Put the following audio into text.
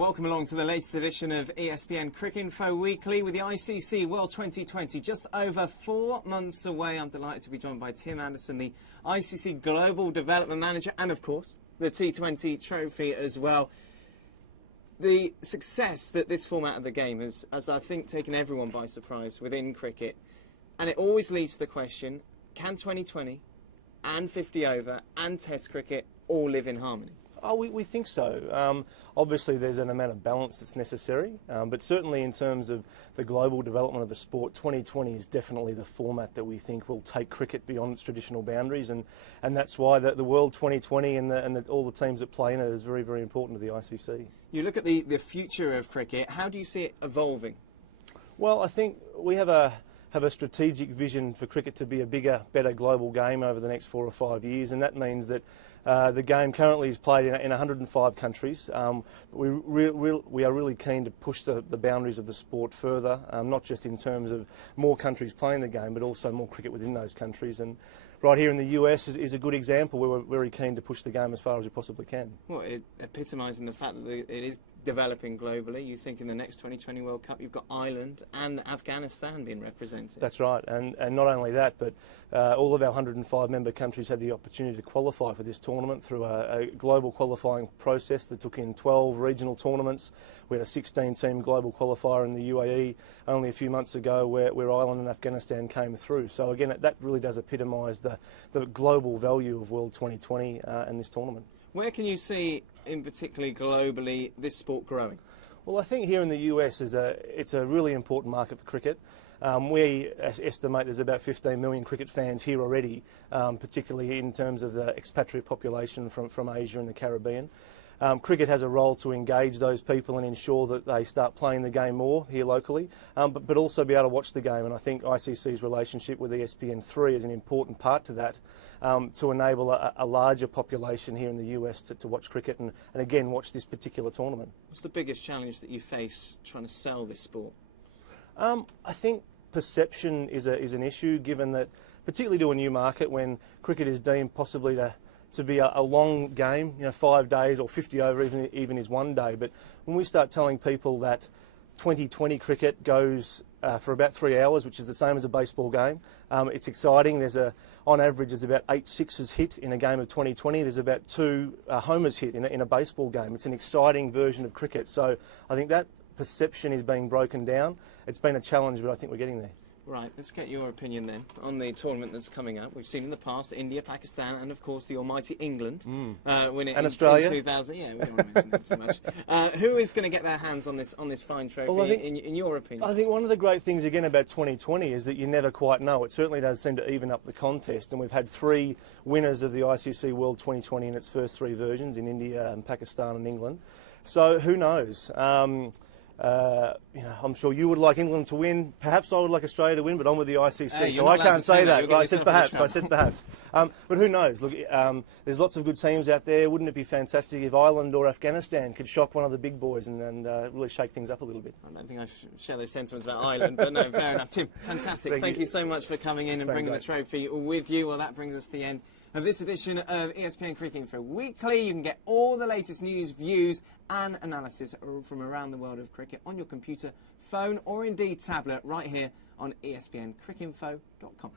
Welcome along to the latest edition of ESPNcricinfo Weekly with the ICC World 2020 just over 4 months away. I'm delighted to be joined by Tim Anderson, the ICC Global Development Manager, and of course the T20 trophy as well. The success that this format of the game has I think taken everyone by surprise within cricket, and it always leads to the question, can 2020 and 50 over and Test cricket all live in harmony? Oh, we think so. Obviously, there's an amount of balance that's necessary, but certainly in terms of the global development of the sport, 2020 is definitely the format that we think will take cricket beyond its traditional boundaries, and that's why the World 2020 and all the teams that play in it is very, very important to the ICC. You look at the future of cricket, how do you see it evolving? Well, I think we have a strategic vision for cricket to be a bigger, better global game over the next 4 or 5 years, and that means that the game currently is played in 105 countries. We are really keen to push the boundaries of the sport further, not just in terms of more countries playing the game, but also more cricket within those countries. And right here in the US is a good example where we're very keen to push the game as far as we possibly can. Well, it epitomising the fact that it is developing globally. You think in the next 2020 World Cup you've got Ireland and Afghanistan being represented. That's right, and not only that, but all of our 105 member countries had the opportunity to qualify for this tournament through a global qualifying process that took in 12 regional tournaments. We had a 16-team global qualifier in the UAE only a few months ago where Ireland and Afghanistan came through. So again, that really does epitomise the global value of World 2020 and this tournament. Where can you see, in particularly globally, this sport growing? Well, I think here in the US it's a really important market for cricket. We estimate there's about 15 million cricket fans here already, particularly in terms of the expatriate population from Asia and the Caribbean. Cricket has a role to engage those people and ensure that they start playing the game more here locally, but also be able to watch the game. And I think ICC's relationship with ESPN3 is an important part to that, to enable a larger population here in the US to watch cricket and again watch this particular tournament. What's the biggest challenge that you face trying to sell this sport? I think perception is an issue, given that, particularly to a new market, when cricket is deemed possibly to be a long game, 5 days or 50 over even is 1 day. But when we start telling people that 2020 cricket goes for about 3 hours, which is the same as a baseball game, it's exciting. On average, there's about 8 sixes hit in a game of 2020. There's about 2 homers hit in a baseball game. It's an exciting version of cricket. So I think that perception is being broken down. It's been a challenge, but I think we're getting there. Right, let's get your opinion then on the tournament that's coming up. We've seen in the past India, Pakistan, and of course the almighty England win it and Australia. In 2000. Yeah, we don't want to mention them too much. Who is going to get their hands on this fine trophy? Well, in your opinion? I think one of the great things again about 2020 is that you never quite know. It certainly does seem to even up the contest, and we've had 3 winners of the ICC World 2020 in its first 3 versions in India and Pakistan and England. So who knows? I'm sure you would like England to win. Perhaps I would like Australia to win, but I'm with the ICC, so I can't say that. I said perhaps. But who knows? Look, there's lots of good teams out there. Wouldn't it be fantastic if Ireland or Afghanistan could shock one of the big boys and really shake things up a little bit? I don't think I share those sentiments about Ireland, but no, fair enough. Tim, fantastic. Thank you so much for coming in and bringing the trophy with you. Well, that brings us to the end of this edition of ESPNcricinfo Weekly. You can get all the latest news, views and analysis from around the world of cricket on your computer, phone or indeed tablet right here on ESPNcricinfo.com.